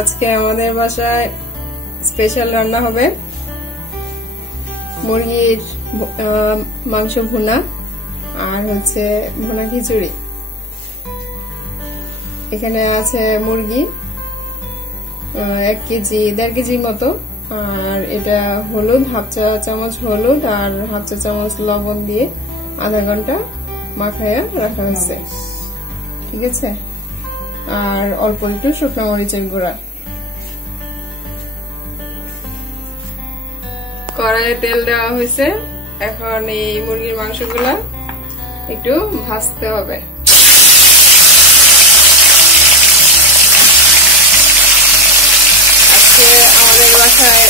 আজকে আমাদের বাসায় স্পেশাল রান্না হবে মুরগির মাংস ভুনা আর হচ্ছে ভুনা খিচুড়ি। এখানে আছে মুরগি 1 কেজি 1.5 কেজি মতো, আর এটা হলুদ, হাফ চা চামচ হলুদ আর হাফ চা চামচ লবণ দিয়ে আধা ঘন্টা মাখায়া রাখা হয়েছে, ঠিক আছে। আর অল্প একটু শুকনো মরিচের গুঁড়া। কড়াইয়ে তেল দেওয়া হয়েছে, এখন এই মুরগির মাংসগুলা একটু ভাজতে হবে। আজকে আমাদের বাসায়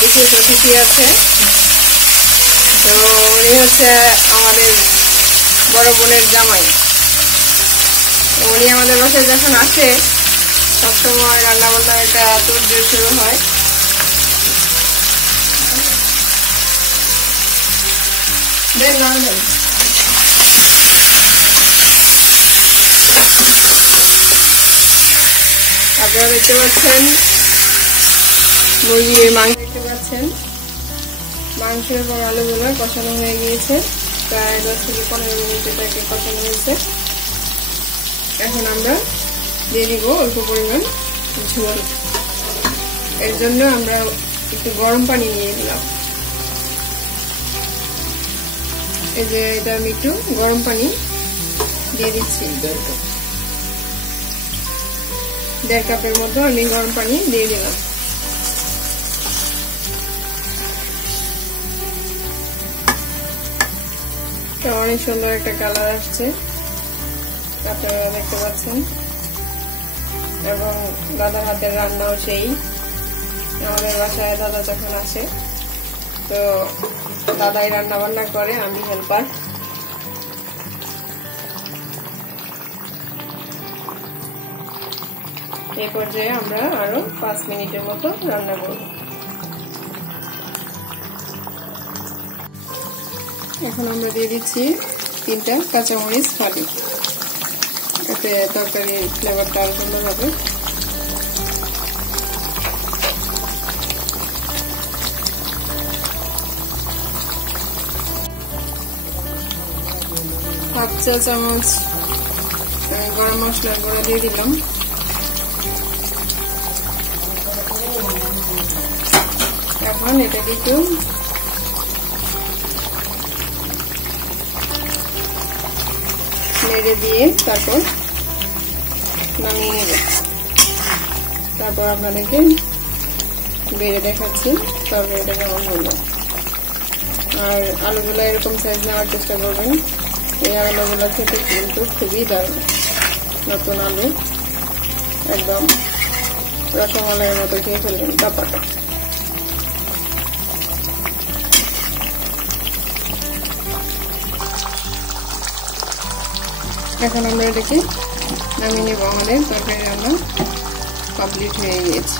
বিশেষ অতিথি আছে, তো উনি হচ্ছে আমাদের বড় বোনের জামাই। উনি আমাদের বাসায় যখন আসে সবসময় রান্না বান্না একটা তোড়জোড় শুরু হয়। আপনারা দেখতে পাচ্ছেন মুরগির মাংস, দেখতে পাচ্ছেন মাংসের পর আলুগুলো কষানো হয়ে গিয়েছে, প্রায় 10 থেকে 15 মিনিট এটাকে কষানো হয়েছে। এখন আমরা দিয়ে দিব অল্প পরিমাণ ঝোল। এর জন্য আমরা একটু গরম পানি নিয়ে দিলাম। এই যে এটা আমি একটু গরম পানি দিয়ে দিচ্ছি, 1.5 কাপের মতো আমি গরম পানি দিয়ে দিলাম। অনেক সুন্দর একটা কালার আসছে, আপনারা দেখতে পাচ্ছেন। এবং দাদার হাতের রান্নাও সেই। আমাদের বাসায় দাদা যখন আসে তো দাদাই রান্না বান্না করে, আমি হেল্পার। এই পর্যায়ে আমরা আরো 5 মিনিটের মতো রান্না করব। এখন আমরা দিয়ে দিচ্ছি 3টা কাঁচামরিচ ফালি, এতে তরকারির ফ্লেভারটা আরো সুন্দর হবে। হাফ চা চামচ গরম মশলার গুঁড়া দিয়ে দিলাম। এখন এটাকে একটু নেড়ে দিয়ে তারপর নামিয়ে নেব। তারপর আপনাদেরকে বেড়ে দেখাচ্ছি তরকারিটা কেমন হলো। আর আলুগুলো এরকম সাইজ নেওয়ার চেষ্টা করবেন। এই আলুগুলো খেতে কিন্তু খুবই দারুণ, নতুন আলু, একদম রসমালাইয়ের মতো খেয়ে ফেলবেন কাপাটা। এখন আমরা এটাকে নামিয়ে নেব। আমাদের তরকারি রান্না কমপ্লিট হয়ে গিয়েছে।